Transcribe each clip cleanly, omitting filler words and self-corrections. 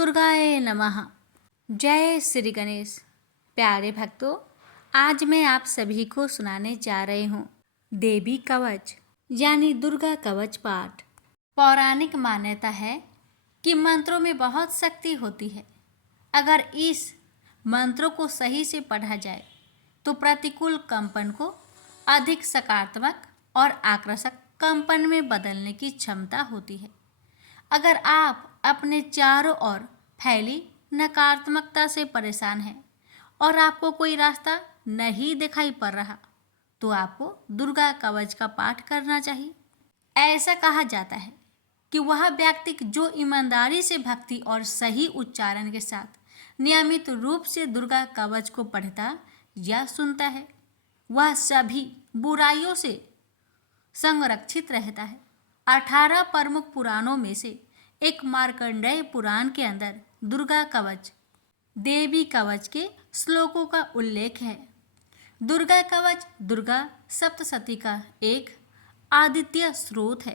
दुर्गाए नमः। जय श्री गणेश। प्यारे भक्तों, आज मैं आप सभी को सुनाने जा रही हूँ देवी कवच यानी दुर्गा कवच पाठ। पौराणिक मान्यता है कि मंत्रों में बहुत शक्ति होती है। अगर इस मंत्रों को सही से पढ़ा जाए तो प्रतिकूल कंपन को अधिक सकारात्मक और आकर्षक कंपन में बदलने की क्षमता होती है। अगर आप अपने चारों ओर फैली नकारात्मकता से परेशान हैं और आपको कोई रास्ता नहीं दिखाई पड़ रहा, तो आपको दुर्गा कवच का पाठ करना चाहिए। ऐसा कहा जाता है कि वह व्यक्ति जो ईमानदारी से भक्ति और सही उच्चारण के साथ नियमित रूप से दुर्गा कवच को पढ़ता या सुनता है, वह सभी बुराइयों से संरक्षित रहता है। 18 प्रमुख पुराणों में से एक मार्कंडेय पुराण के अंदर दुर्गा कवच देवी कवच के श्लोकों का उल्लेख है। दुर्गा कवच दुर्गा सप्तशती का एक आदित्य स्रोत है।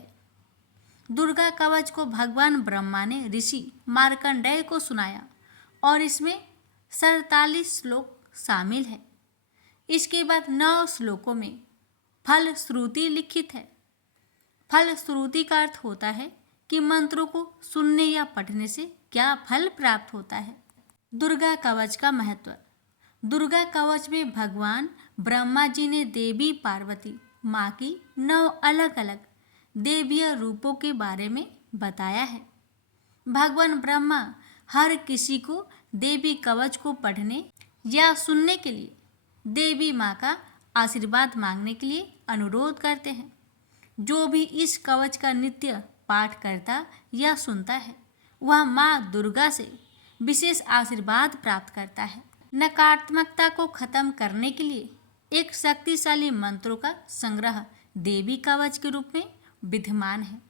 दुर्गा कवच को भगवान ब्रह्मा ने ऋषि मार्कंडेय को सुनाया और इसमें 47 श्लोक शामिल है। इसके बाद 9 श्लोकों में फल श्रुति लिखित है। फल श्रुति का अर्थ होता है कि मंत्रों को सुनने या पढ़ने से क्या फल प्राप्त होता है। दुर्गा कवच का महत्व। दुर्गा कवच में भगवान ब्रह्मा जी ने देवी पार्वती माँ की 9 अलग अलग देवीय रूपों के बारे में बताया है। भगवान ब्रह्मा हर किसी को देवी कवच को पढ़ने या सुनने के लिए देवी माँ का आशीर्वाद मांगने के लिए अनुरोध करते हैं। जो भी इस कवच का नित्य पाठ करता या सुनता है, वह माँ दुर्गा से विशेष आशीर्वाद प्राप्त करता है। नकारात्मकता को खत्म करने के लिए एक शक्तिशाली मंत्रों का संग्रह देवी कवच के रूप में विद्यमान है।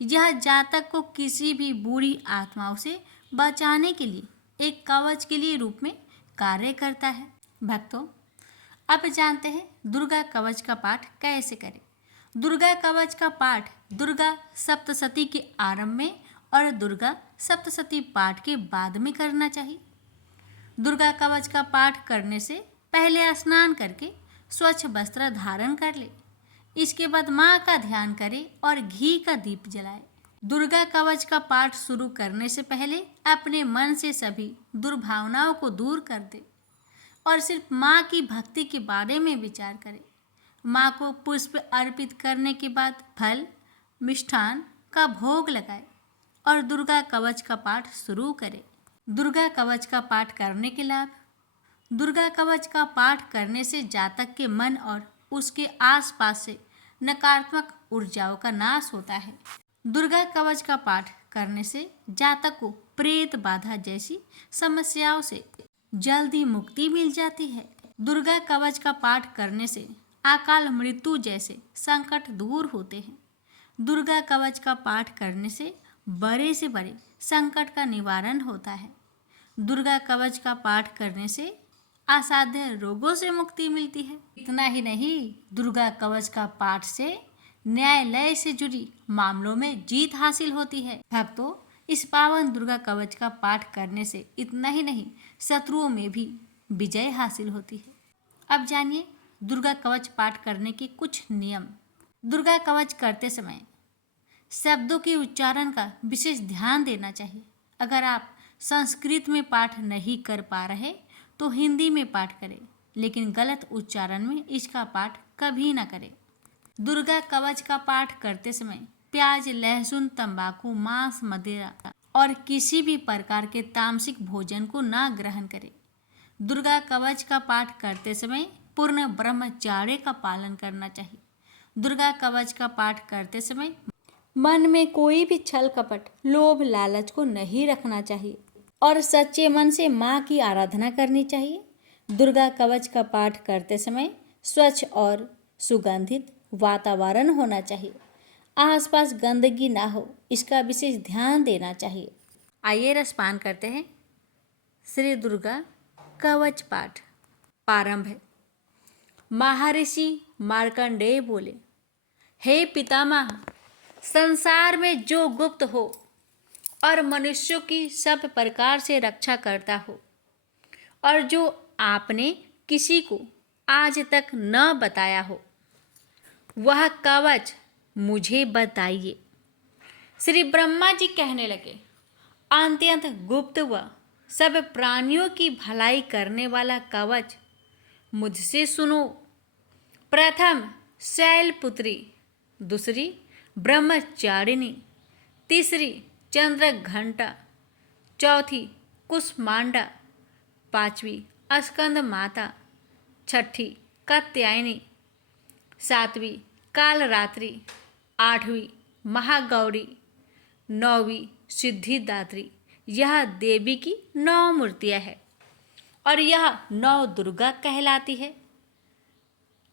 यह जातक को किसी भी बुरी आत्माओं से बचाने के लिए एक कवच के लिए रूप में कार्य करता है। भक्तों, अब जानते हैं दुर्गा कवच का पाठ कैसे करें। दुर्गा कवच का पाठ दुर्गा सप्तशती के आरंभ में और दुर्गा सप्तशती पाठ के बाद में करना चाहिए। दुर्गा कवच का पाठ करने से पहले स्नान करके स्वच्छ वस्त्र धारण कर ले। इसके बाद माँ का ध्यान करे और घी का दीप जलाए। दुर्गा कवच का पाठ शुरू करने से पहले अपने मन से सभी दुर्भावनाओं को दूर कर दे और सिर्फ माँ की भक्ति के बारे में विचार करें। माँ को पुष्प अर्पित करने के बाद फल मिष्ठान का भोग लगाए और दुर्गा कवच का पाठ शुरू करें। दुर्गा कवच का पाठ करने के लाभ। दुर्गा कवच का पाठ करने से जातक के मन और उसके आसपास से नकारात्मक ऊर्जाओं का नाश होता है। दुर्गा कवच का पाठ करने से जातक को प्रेत बाधा जैसी समस्याओं से जल्दी मुक्ति मिल जाती है। दुर्गा कवच का पाठ करने से अकाल मृत्यु जैसे संकट दूर होते हैं। दुर्गा कवच का पाठ करने से बड़े से बड़े संकट का निवारण होता है। दुर्गा कवच का पाठ करने से असाध्य रोगों से मुक्ति मिलती है। इतना ही नहीं, दुर्गा कवच का पाठ से न्यायालय से जुड़ी मामलों में जीत हासिल होती है। भक्तों, इस पावन दुर्गा कवच का पाठ करने से इतना ही नहीं, शत्रुओं में भी विजय हासिल होती है। अब जानिए दुर्गा कवच पाठ करने के कुछ नियम। दुर्गा कवच करते समय शब्दों के उच्चारण का विशेष ध्यान देना चाहिए। अगर आप संस्कृत में पाठ नहीं कर पा रहे तो हिंदी में पाठ करें, लेकिन गलत उच्चारण में इसका पाठ कभी ना करें। दुर्गा कवच का पाठ करते समय प्याज, लहसुन, तंबाकू, मांस, मदिरा और किसी भी प्रकार के तामसिक भोजन को ना ग्रहण करें। दुर्गा कवच का पाठ करते समय पूर्ण ब्रह्मचर्य का पालन करना चाहिए। दुर्गा कवच का पाठ करते समय मन में कोई भी छल कपट, लोभ, लालच को नहीं रखना चाहिए और सच्चे मन से माँ की आराधना करनी चाहिए। दुर्गा कवच का पाठ करते समय स्वच्छ और सुगंधित वातावरण होना चाहिए। आसपास गंदगी ना हो, इसका विशेष ध्यान देना चाहिए। आइए रसपान करते हैं। श्री दुर्गा कवच पाठ प्रारंभ है। महर्षि मार्कंडेय बोले, हे पितामह, संसार में जो गुप्त हो और मनुष्यों की सब प्रकार से रक्षा करता हो, और जो आपने किसी को आज तक न बताया हो, वह कवच मुझे बताइए। श्री ब्रह्मा जी कहने लगे, अत्यंत गुप्त व सब प्राणियों की भलाई करने वाला कवच मुझसे सुनो। प्रथम शैलपुत्री, दूसरी ब्रह्मचारिणी, तीसरी चंद्रघंटा, चौथी कुष्मांडा, पांचवी स्कंद माता, छठी कात्यायनी, सातवीं कालरात्रि, आठवीं महागौरी, नौवीं सिद्धिदात्री। यह देवी की 9 मूर्तियां हैं और यह 9 दुर्गा कहलाती है।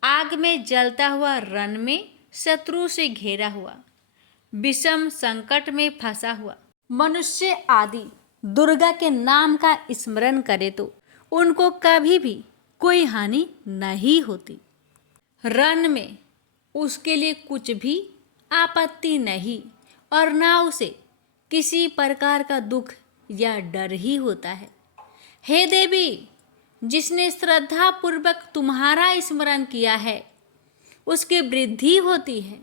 आग में जलता हुआ रण में शत्रु से घेरा हुआ, विषम संकट में फंसा हुआ मनुष्य आदि दुर्गा के नाम का स्मरण करे तो उनको कभी भी कोई हानि नहीं होती। रण में उसके लिए कुछ भी आपत्ति नहीं और ना उसे किसी प्रकार का दुख या डर ही होता है। हे देवी, जिसने श्रद्धा पूर्वक तुम्हारा स्मरण किया है उसकी वृद्धि होती है,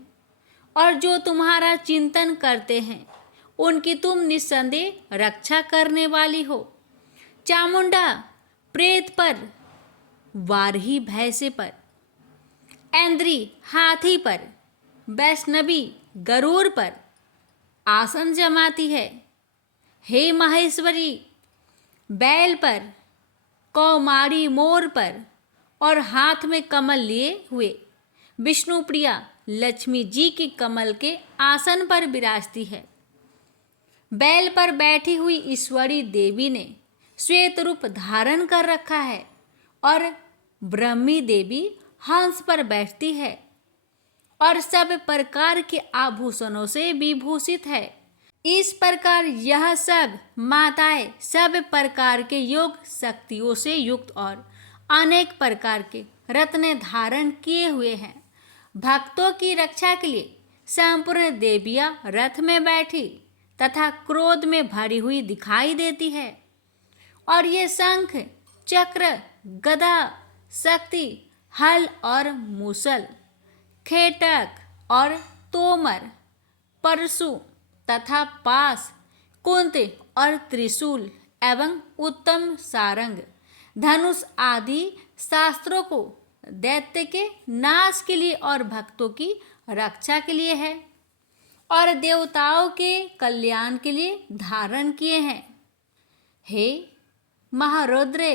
और जो तुम्हारा चिंतन करते हैं उनकी तुम निस्संदेह रक्षा करने वाली हो। चामुंडा प्रेत पर, वारही भैंसे पर, ऐन्द्री हाथी पर, वैष्णवी गरुड़ पर आसन जमाती है। हे महेश्वरी, बैल पर, कौमारी मोर पर और हाथ में कमल लिए हुए विष्णुप्रिया लक्ष्मी जी की कमल के आसन पर विराजती है। बैल पर बैठी हुई ईश्वरी देवी ने श्वेत रूप धारण कर रखा है और ब्रह्मी देवी हंस पर बैठती है और सब प्रकार के आभूषणों से विभूषित है। इस प्रकार यह सब माताएं सब प्रकार के योग शक्तियों से युक्त और अनेक प्रकार के रत्न धारण किए हुए हैं। भक्तों की रक्षा के लिए संपूर्ण देवियां रथ में बैठी तथा क्रोध में भरी हुई दिखाई देती है, और ये शंख, चक्र, गदा, शक्ति, हल और मूसल, खेटक और तोमर, परशु तथा पास, कुंती और त्रिशूल एवं उत्तम सारंग, धनुष आदि शास्त्रों को दैत्य के नाश के लिए और भक्तों की रक्षा के लिए है और देवताओं के कल्याण के लिए धारण किए हैं। हे महारुद्रे,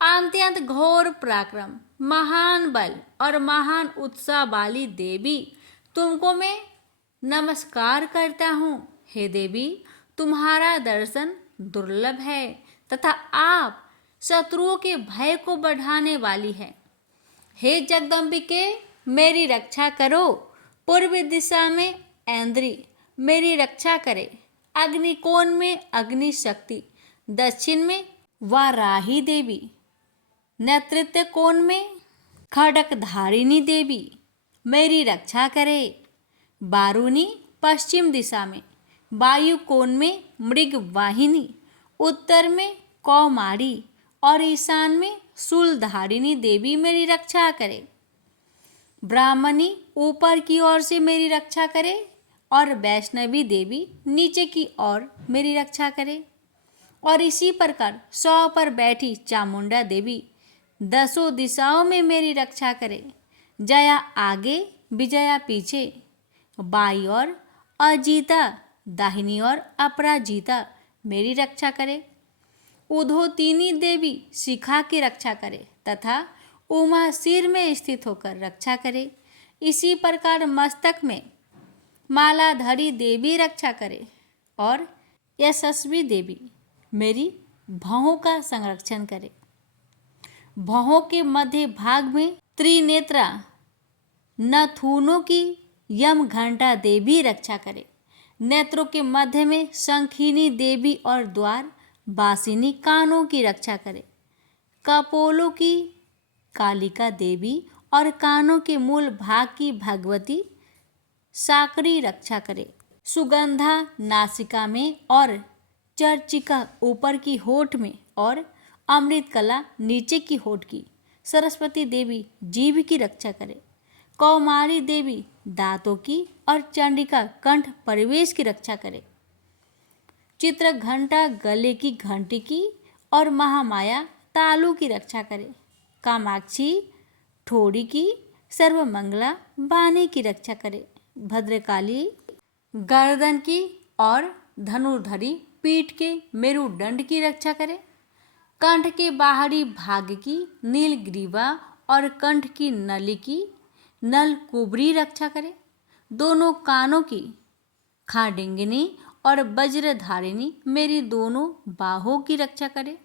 अत्यंत घोर पराक्रम, महान बल और महान उत्साह वाली देवी, तुमको मैं नमस्कार करता हूँ। हे देवी, तुम्हारा दर्शन दुर्लभ है तथा आप शत्रुओं के भय को बढ़ाने वाली है। हे जगदम्बिके, मेरी रक्षा करो। पूर्व दिशा में ऐन्द्री मेरी रक्षा करे, अग्निकोण में अग्नि शक्ति, दक्षिण में वाराही देवी, नेतृत्व कोण में खड़कधारिणी देवी मेरी रक्षा करे। बारूनी पश्चिम दिशा में, वायु कोण में मृगवाहिनी, उत्तर में कौमारी और ईशान में शूलधारिणी देवी मेरी रक्षा करे। ब्राह्मणी ऊपर की ओर से मेरी रक्षा करे और वैष्णवी देवी नीचे की ओर मेरी रक्षा करे। और इसी प्रकार 100 पर बैठी चामुंडा देवी 10 दिशाओं में मेरी रक्षा करे। जया आगे, विजया पीछे, बाई और अजीता, दाहिनी और अपराजिता मेरी रक्षा करे। उधोतिनी देवी शिखा की रक्षा करे तथा उमा सिर में स्थित होकर रक्षा करे। इसी प्रकार मस्तक में मालाधरी देवी रक्षा करे और यशस्वी देवी मेरी भौहों का संरक्षण करे। भौहों के मध्य भाग में त्रिनेत्रा नथुनों की यम घंटा देवी रक्षा करे। नेत्रों के मध्य में शंखिनी देवी और द्वार बासिनी कानों की रक्षा करे। कपोलों की कालिका देवी और कानों के मूल भाग की भगवती साकरी रक्षा करे। सुगंधा नासिका में और चर्चिका ऊपर की होठ में और अमृत कला नीचे की होठ की। सरस्वती देवी जीभ की रक्षा करे। कौमारी देवी दांतों की और चंडिका कंठ परिवेश की रक्षा करे। चित्र घंटा गले की घंटी की और महामाया तालू की रक्षा करे। कामाक्षी ठोड़ी की, सर्वमंगला बानी की रक्षा करे। भद्रकाली गर्दन की और धनुर्धरी पीठ के मेरुदंड की रक्षा करे। कंठ के बाहरी भाग की नीलग्रीवा और कंठ की नली की नल कुबरी रक्षा करे। दोनों कानों की खाडिंगिनी और वज्रधारिणी मेरी दोनों बाहों की रक्षा करे।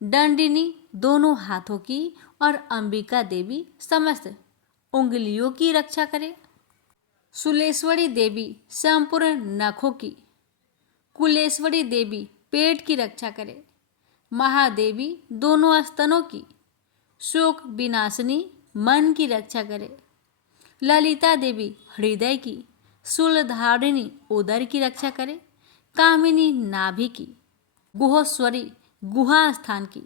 दंडिनी दोनों हाथों की और अंबिका देवी समस्त उंगलियों की रक्षा करे। सुलेश्वरी देवी संपूर्ण नखों की। कुलेश्वरी देवी पेट की रक्षा करे। महादेवी दोनों स्तनों की। शोक विनाशिनी मन की रक्षा करे। ललिता देवी हृदय की। शूलधारिणी उदर की रक्षा करे। कामिनी नाभि की। गुहोश्वरी गुहा स्थान की।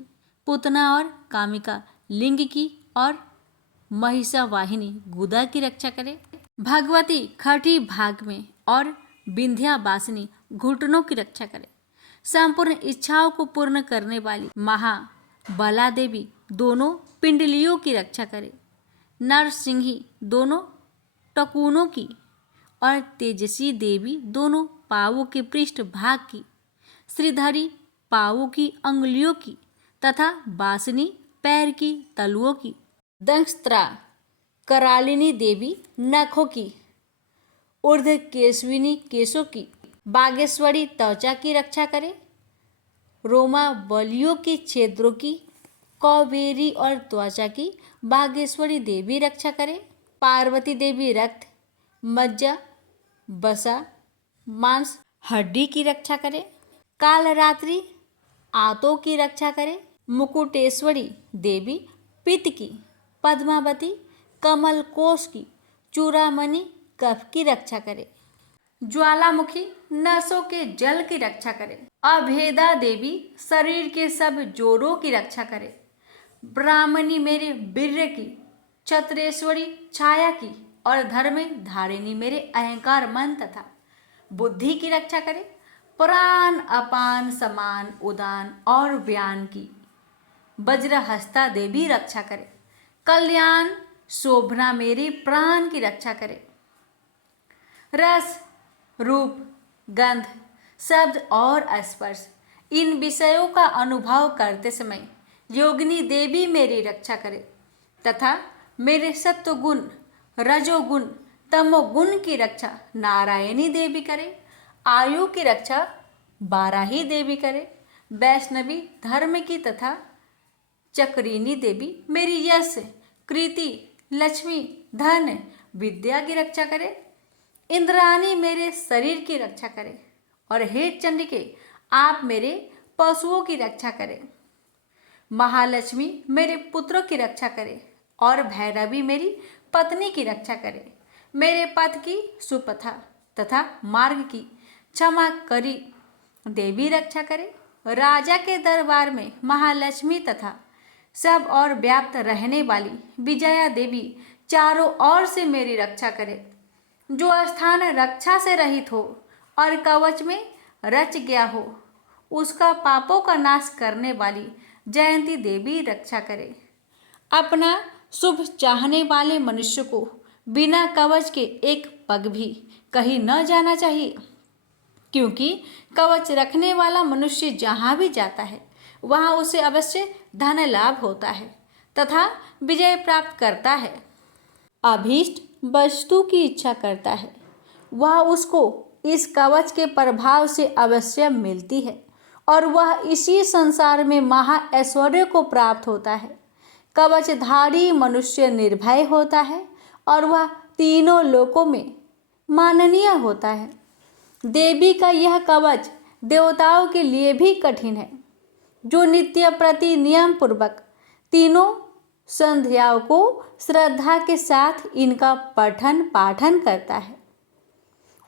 पुतना और कामिका लिंग की और महिषावाहिनी गुदा की रक्षा करे। भगवती खटी भाग में और विंध्यावासिनी घुटनों की रक्षा करे। संपूर्ण इच्छाओं को पूर्ण करने वाली महाबला देवी दोनों पिंडलियों की रक्षा करे। नरसिंही दोनों टकुनों की और तेजसी देवी दोनों पावों के पृष्ठ भाग की। श्रीधरी पावों की अंगुलियों की तथा बासनी पैर की तलुओं की। दंष्ट्रा करालिनी देवी नखों की। ऊर्ध केशविनी केशों की। बागेश्वरी त्वचा की रक्षा करे। रोमा बलियों के छेद्रों की। कौबेरी और त्वचा की बागेश्वरी देवी रक्षा करे। पार्वती देवी रक्त मज्जा बसा मांस हड्डी की रक्षा करे। कालरात्रि आंतों की रक्षा करे। मुकुटेश्वरी देवी पित्त की। पद्मावती कमल कोश की। चूड़ामणि कफ की रक्षा करे। ज्वालामुखी नसों के जल की रक्षा करे। अभेदा देवी शरीर के सब जोड़ों की रक्षा करे। ब्राह्मणी मेरे वीर्य की। छत्रेश्वरी छाया की और धर्म धारिणी मेरे अहंकार मन तथा बुद्धि की रक्षा करे। प्राण अपान समान उदान और व्यान की। वज्रहस्ता देवी रक्षा करे। कल्याण शोभना मेरे प्राण की रक्षा करे। रस रूप गंध शब्द और स्पर्श इन विषयों का अनुभव करते समय योगिनी देवी मेरी रक्षा करे तथा मेरे सत्वगुण रजोगुण तमोगुण की रक्षा नारायणी देवी करे। आयु की रक्षा बाराही देवी करे। वैष्णवी धर्म की तथा चक्रिनी देवी मेरी यश कृति लक्ष्मी धन विद्या की रक्षा करे। इंद्राणी मेरे शरीर की रक्षा करे और हे चंडिके आप मेरे पशुओं की रक्षा करें। महालक्ष्मी मेरे पुत्रों की रक्षा करे और भैरवी मेरी पत्नी की रक्षा करे। मेरे पथ की सुपथा तथा मार्ग की क्षमा करी देवी रक्षा करे। राजा के दरबार में महालक्ष्मी तथा सब और व्याप्त रहने वाली विजया देवी चारों ओर से मेरी रक्षा करे। जो स्थान रक्षा से रहित हो और कवच में रच गया हो उसका पापों का नाश करने वाली जयंती देवी रक्षा करे। अपना शुभ चाहने वाले मनुष्य को बिना कवच के एक पग भी कहीं न जाना चाहिए, क्योंकि कवच रखने वाला मनुष्य जहाँ भी जाता है वहाँ उसे अवश्य धन लाभ होता है तथा विजय प्राप्त करता है। अभीष्ट वस्तु की इच्छा करता है वह उसको इस कवच के प्रभाव से अवश्य मिलती है और वह इसी संसार में महा ऐश्वर्य को प्राप्त होता है। कवचधारी मनुष्य निर्भय होता है और वह तीनों लोकों में माननीय होता है। देवी का यह कवच देवताओं के लिए भी कठिन है, जो नित्य प्रति नियम पूर्वक तीनों संध्याओं को श्रद्धा के साथ इनका पठन पाठन करता है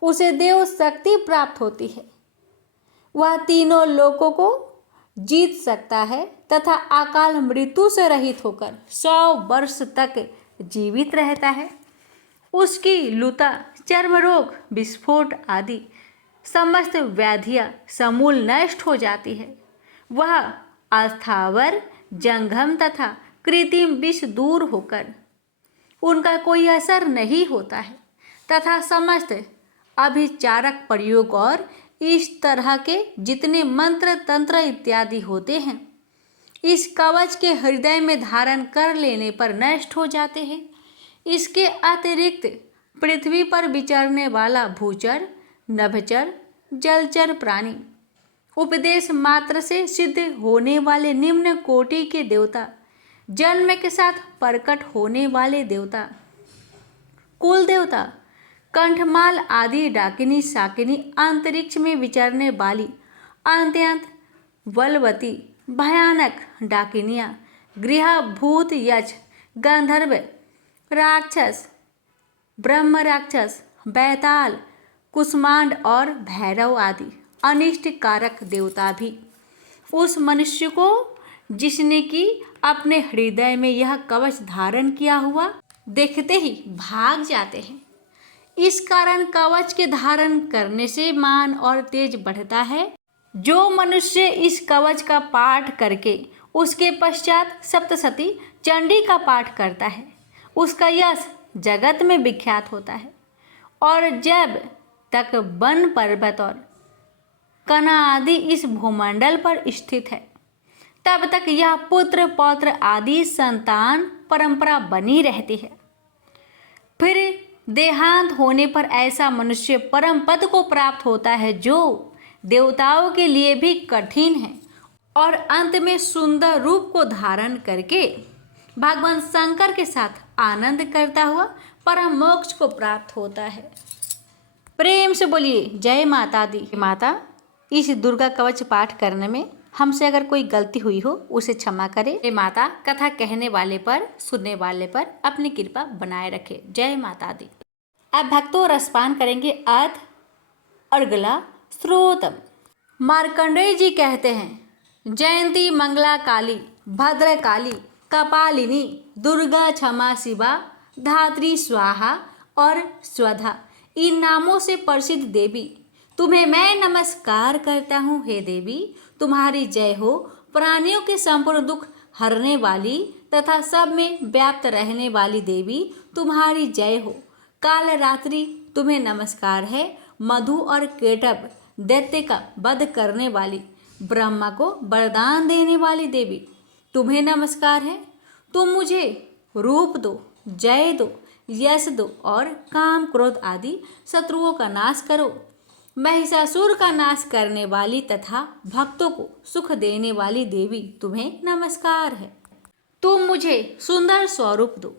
उसे देव शक्ति प्राप्त होती है। वह तीनों लोकों को जीत सकता है तथा अकाल मृत्यु से रहित होकर 100 वर्ष तक जीवित रहता है। उसकी लुता, चर्म रोग, विस्फोट आदि समस्त व्याधियां समूल नष्ट हो जाती है। वह अस्थावर, जंगम तथा कृत्रिम विष दूर होकर उनका कोई असर नहीं होता है तथा समस्त अभिचारक प्रयोग और इस तरह के जितने मंत्र तंत्र इत्यादि होते हैं इस कवच के हृदय में धारण कर लेने पर नष्ट हो जाते हैं। इसके अतिरिक्त पृथ्वी पर विचरने वाला भूचर, नभचर, जलचर प्राणी, उपदेश मात्र से सिद्ध होने वाले निम्न कोटि के देवता, जन्म के साथ प्रकट होने वाले देवता, कुल देवता, कंठमाल आदि डाकिनी शाकिनी, अंतरिक्ष में विचरने वाली अत्यंत बलवती भयानक डाकिनियाँ, गृह भूत, यक्ष, गंधर्व, राक्षस, ब्रह्म राक्षस, बैताल, कुष्मांड और भैरव आदि अनिष्ट कारक देवता भी उस मनुष्य को, जिसने कि अपने हृदय में यह कवच धारण किया हुआ, देखते ही भाग जाते हैं। इस कारण कवच के धारण करने से मान और तेज बढ़ता है। जो मनुष्य इस कवच का पाठ करके उसके पश्चात सप्तशती चंडी का पाठ करता है उसका यश जगत में विख्यात होता है। और जब तक वन, पर्वत और कना आदि इस भूमंडल पर स्थित है तब तक यह पुत्र पौत्र आदि संतान परंपरा बनी रहती है। फिर देहांत होने पर ऐसा मनुष्य परम पद को प्राप्त होता है जो देवताओं के लिए भी कठिन है और अंत में सुंदर रूप को धारण करके भगवान शंकर के साथ आनंद करता हुआ परम मोक्ष को प्राप्त होता है। प्रेम से बोलिए जय माता दी। माता, इस दुर्गा कवच पाठ करने में हमसे अगर कोई गलती हुई हो उसे क्षमा करे। हे माता, कथा कहने वाले पर, सुनने वाले पर अपनी कृपा बनाए रखे। जय माता दी। अब भक्तों रसपान करेंगे अर्थ अर्गला स्रोतम। मार्कंडेय जी कहते हैं, जयंती मंगला काली, भद्र काली, कपालिनी, दुर्गा, क्षमा शिवा, धात्री, स्वाहा और स्वधा, इन नामों से प्रसिद्ध देवी तुम्हें मैं नमस्कार करता हूँ। हे देवी, तुम्हारी जय हो। प्राणियों के संपूर्ण दुख हरने वाली तथा सब में व्याप्त रहने वाली देवी तुम्हारी जय हो। काल रात्रि तुम्हें नमस्कार है। मधु और केटभ दैत्य का वध करने वाली, ब्रह्मा को वरदान देने वाली देवी तुम्हें नमस्कार है। तुम मुझे रूप दो, जय दो, यश दो और काम क्रोध आदि शत्रुओं का नाश करो। महिषासुर का नाश करने वाली तथा भक्तों को सुख देने वाली देवी तुम्हें नमस्कार है। तुम मुझे सुंदर स्वरूप दो,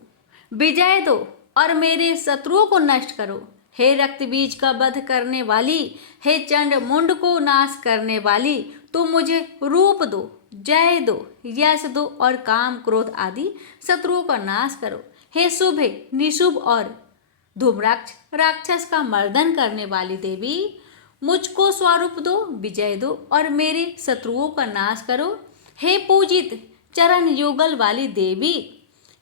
विजय दो और मेरे शत्रुओं को नष्ट करो। हे रक्त बीज का वध करने वाली, हे चंड मुंड को नाश करने वाली, तुम मुझे रूप दो, जय दो, यश दो और काम क्रोध आदि शत्रुओं का नाश करो। हे शुभ, निशुभ और धूम्राक्ष राक्षस का मर्दन करने वाली देवी, मुझको स्वरूप दो, विजय दो और मेरे शत्रुओं का नाश करो। हे पूजित चरण युगल वाली देवी,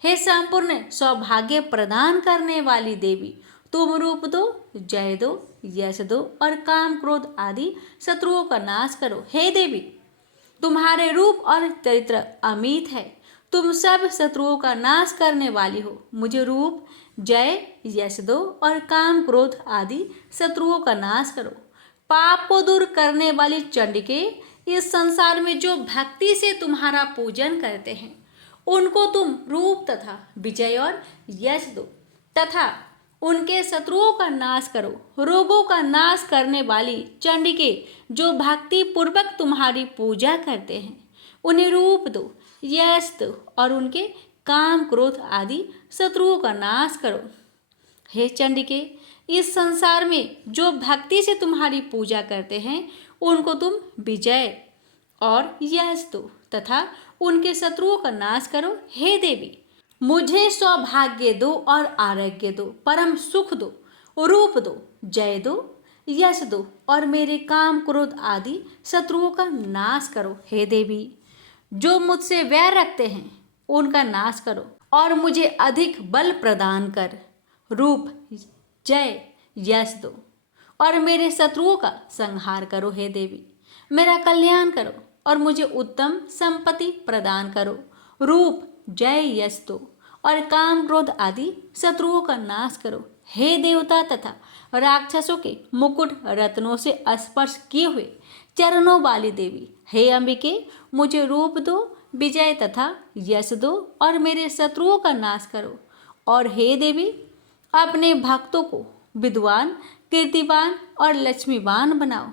हे संपूर्ण सौभाग्य प्रदान करने वाली देवी, तुम रूप दो, जय दो, यश दो और काम क्रोध आदि शत्रुओं का नाश करो। हे देवी, तुम्हारे रूप और चरित्र अमित है। तुम सब शत्रुओं का नाश करने वाली हो। मुझे रूप, जय, यश दो और काम क्रोध आदि शत्रुओं का नाश करो। पाप को दूर करने वाली चंडिके, इस संसार में जो भक्ति से तुम्हारा पूजन करते हैं उनको तुम रूप तथा विजय और यश दो तथा उनके शत्रुओं का नाश करो। रोगों का नाश करने वाली चंडिके, जो भक्ति पूर्वक तुम्हारी पूजा करते हैं उन्हें रूप दो, यश दो और उनके काम क्रोध आदि शत्रुओं का नाश करो। हे चंडिके, इस संसार में जो भक्ति से तुम्हारी पूजा करते हैं उनको तुम विजय और यश दो तथा उनके शत्रुओं का नाश करो। हे देवी, मुझे सौभाग्य दो और आरोग्य दो, परम सुख दो, रूप दो, जय दो, यश दो और मेरे काम क्रोध आदि शत्रुओं का नाश करो हे देवी। जो मुझसे वैर रखते हैं उनका नाश करो और मुझे अधिक बल प्रदान कर रूप जय यश दो और मेरे शत्रुओं का संहार करो हे देवी। मेरा कल्याण करो और मुझे उत्तम संपत्ति प्रदान करो रूप जय यश दो और काम क्रोध आदि शत्रुओं का नाश करो हे देवता तथा राक्षसों के मुकुट रत्नों से स्पर्श किए हुए चरणों वाली देवी हे अंबिके, मुझे रूप दो विजय तथा यश दो और मेरे शत्रुओं का नाश करो। और हे देवी, अपने भक्तों को विद्वान कीर्तिवान और लक्ष्मीवान बनाओ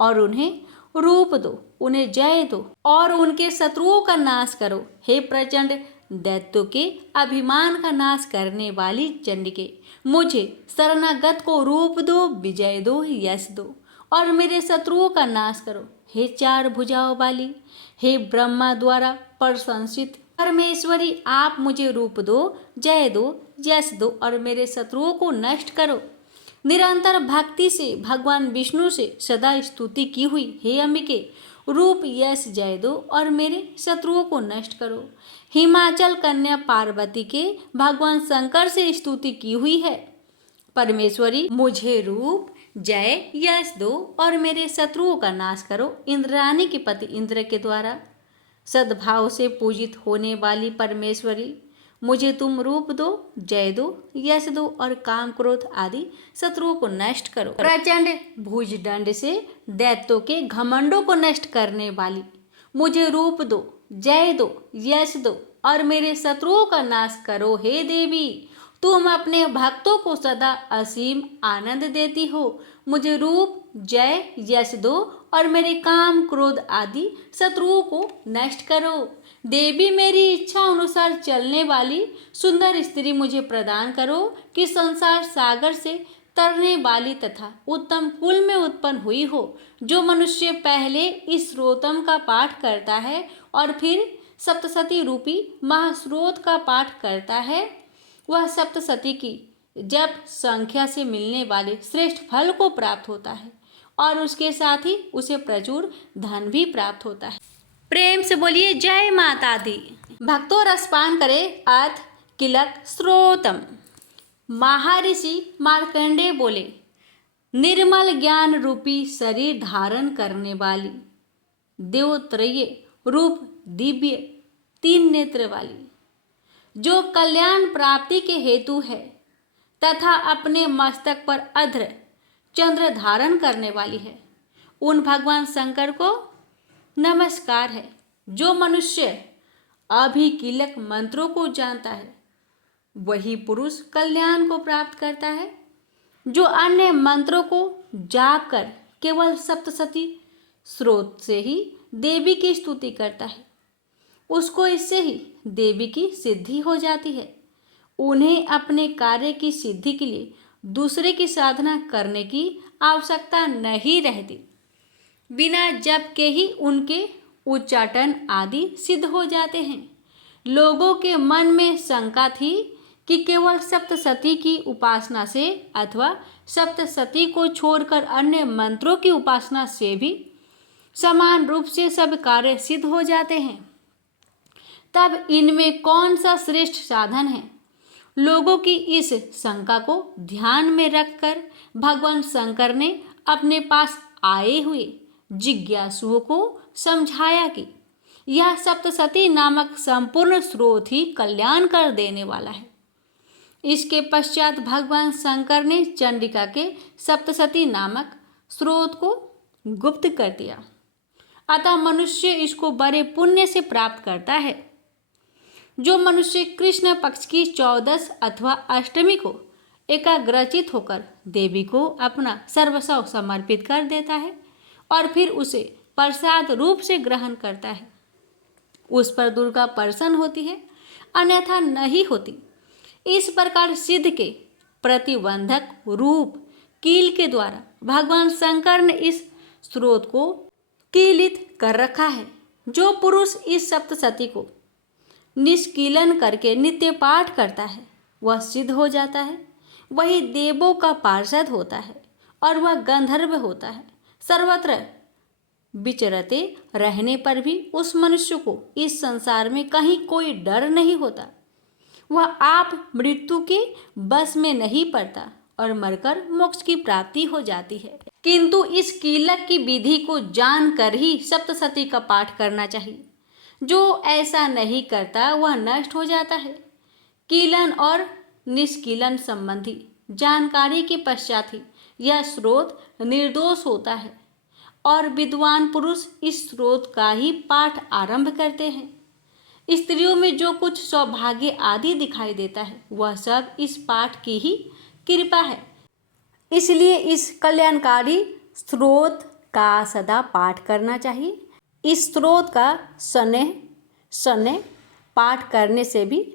और उन्हें रूप दो, उन्हें जय दो और उनके शत्रुओं का नाश करो हे प्रचंड दैत्यों के अभिमान का नाश करने वाली चंडिके, मुझे शरणागत को रूप दो विजय दो यश दो और मेरे शत्रुओं का नाश करो हे चार भुजाओं वाली, हे ब्रह्मा द्वारा प्रशंसित परमेश्वरी, आप मुझे रूप दो जय दो यश दो और मेरे शत्रुओं को नष्ट करो। निरंतर भक्ति से भगवान विष्णु से सदा स्तुति की हुई हे अंबिके, रूप यश जय दो और मेरे शत्रुओं को नष्ट करो। हिमाचल कन्या पार्वती के भगवान शंकर से स्तुति की हुई है परमेश्वरी, मुझे रूप जय यश दो और मेरे शत्रुओं का नाश करो। इंद्राणी के पति इंद्र के द्वारा सद्भाव से पूजित होने वाली परमेश्वरी, मुझे तुम रूप दो जय दो यश दो और काम क्रोध आदि शत्रुओं को नष्ट करो। प्रचंड भुजदंड से दैत्यों के घमंडों को नष्ट करने वाली, मुझे रूप दो जय दो यश दो और मेरे शत्रुओं का नाश करो हे देवी। तुम अपने भक्तों को सदा असीम आनंद देती हो, मुझे रूप जय यश दो और मेरे काम क्रोध आदि शत्रुओं को नष्ट करो। देवी, मेरी इच्छा अनुसार चलने वाली सुंदर स्त्री मुझे प्रदान करो कि संसार सागर से तरने वाली तथा उत्तम कुल में उत्पन्न हुई हो। जो मनुष्य पहले इस स्रोतम का पाठ करता है और फिर सप्तशती रूपी महास्रोत का पाठ करता है, वह सप्तशती की जप संख्या से मिलने वाले श्रेष्ठ फल को प्राप्त होता है और उसके साथ ही उसे प्रचुर धन भी प्राप्त होता है। प्रेम से बोलिए जय माता दी। भक्तों रसपान करे अर्थ किलक स्रोतम। महर्षि मार्कंडेय बोले, निर्मल ज्ञान रूपी शरीर धारण करने वाली, देवत्रय रूप दिव्य तीन नेत्र वाली, जो कल्याण प्राप्ति के हेतु है तथा अपने मस्तक पर अध्र चंद्र धारण करने वाली है, उन भगवान शंकर को नमस्कार है। जो मनुष्य अभिकीलक मंत्रों को जानता है वही पुरुष कल्याण को प्राप्त करता है। जो अन्य मंत्रों को जाप कर केवल सप्तशती स्रोत से ही देवी की स्तुति करता है, उसको इससे ही देवी की सिद्धि हो जाती है। उन्हें अपने कार्य की सिद्धि के लिए दूसरे की साधना करने की आवश्यकता नहीं रहती। बिना जप के ही उनके उच्चाटन आदि सिद्ध हो जाते हैं। लोगों के मन में शंका थी कि केवल सप्तशती की उपासना से अथवा सप्तशती को छोड़कर अन्य मंत्रों की उपासना से भी समान रूप से सब कार्य सिद्ध हो जाते हैं, तब इनमें कौन सा श्रेष्ठ साधन है। लोगों की इस शंका को ध्यान में रखकर भगवान शंकर ने अपने पास आए हुए जिज्ञासुओं को समझाया कि यह सप्तशती नामक संपूर्ण स्रोत ही कल्याण कर देने वाला है। इसके पश्चात भगवान शंकर ने चंडिका के सप्तशती नामक स्रोत को गुप्त कर दिया, अतः मनुष्य इसको बड़े पुण्य से प्राप्त करता है। जो मनुष्य कृष्ण पक्ष की 14 अथवा अष्टमी को एकाग्रचित होकर देवी को अपना सर्वस्व समर्पित कर देता है और फिर उसे प्रसाद रूप से ग्रहण करता है, उस पर दुर्गा प्रसन्न होती है, अन्यथा नहीं होती। इस प्रकार सिद्ध के प्रतिबंधक रूप कील के द्वारा भगवान शंकर ने इस स्रोत को कीलित कर रखा है। जो पुरुष इस सप्तशती को निष्कीलन करके नित्य पाठ करता है वह सिद्ध हो जाता है, वही देवों का पार्षद होता है और वह गंधर्व होता है। सर्वत्र विचरते रहने पर भी उस मनुष्य को इस संसार में कहीं कोई डर नहीं होता। वह आप मृत्यु के बस में नहीं पड़ता और मरकर मोक्ष की प्राप्ति हो जाती है। किंतु इस कीलक की विधि को जानकर ही सप्तशती का पाठ करना चाहिए। जो ऐसा नहीं करता वह नष्ट हो जाता है। कीलन और निष्कीलन संबंधी जानकारी के पश्चात ही यह स्रोत निर्दोष होता है और विद्वान पुरुष इस स्रोत का ही पाठ आरंभ करते हैं। स्त्रियों में जो कुछ सौभाग्य आदि दिखाई देता है वह सब इस पाठ की ही कृपा है। इसलिए इस कल्याणकारी स्रोत का सदा पाठ करना चाहिए। इस स्रोत का शनैः पाठ करने से भी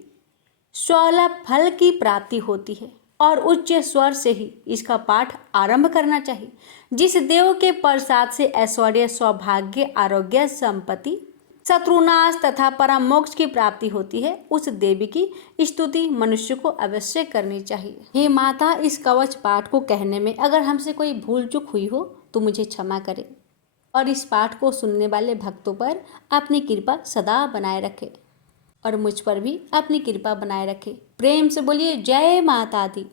स्वलभ फल की प्राप्ति होती है और उच्च स्वर से ही इसका पाठ आरंभ करना चाहिए। जिस देव के प्रसाद से ऐश्वर्य, सौभाग्य, आरोग्य, संपत्ति, शत्रुनाश तथा परम मोक्ष की प्राप्ति होती है, उस देवी की स्तुति मनुष्य को अवश्य करनी चाहिए। हे माता, इस कवच पाठ को कहने में अगर हमसे कोई भूल चूक हुई हो तो मुझे क्षमा करें और इस पाठ को सुनने वाले भक्तों पर अपनी कृपा सदा बनाए रखे और मुझ पर भी अपनी कृपा बनाए रखे। प्रेम से बोलिए जय माता दी।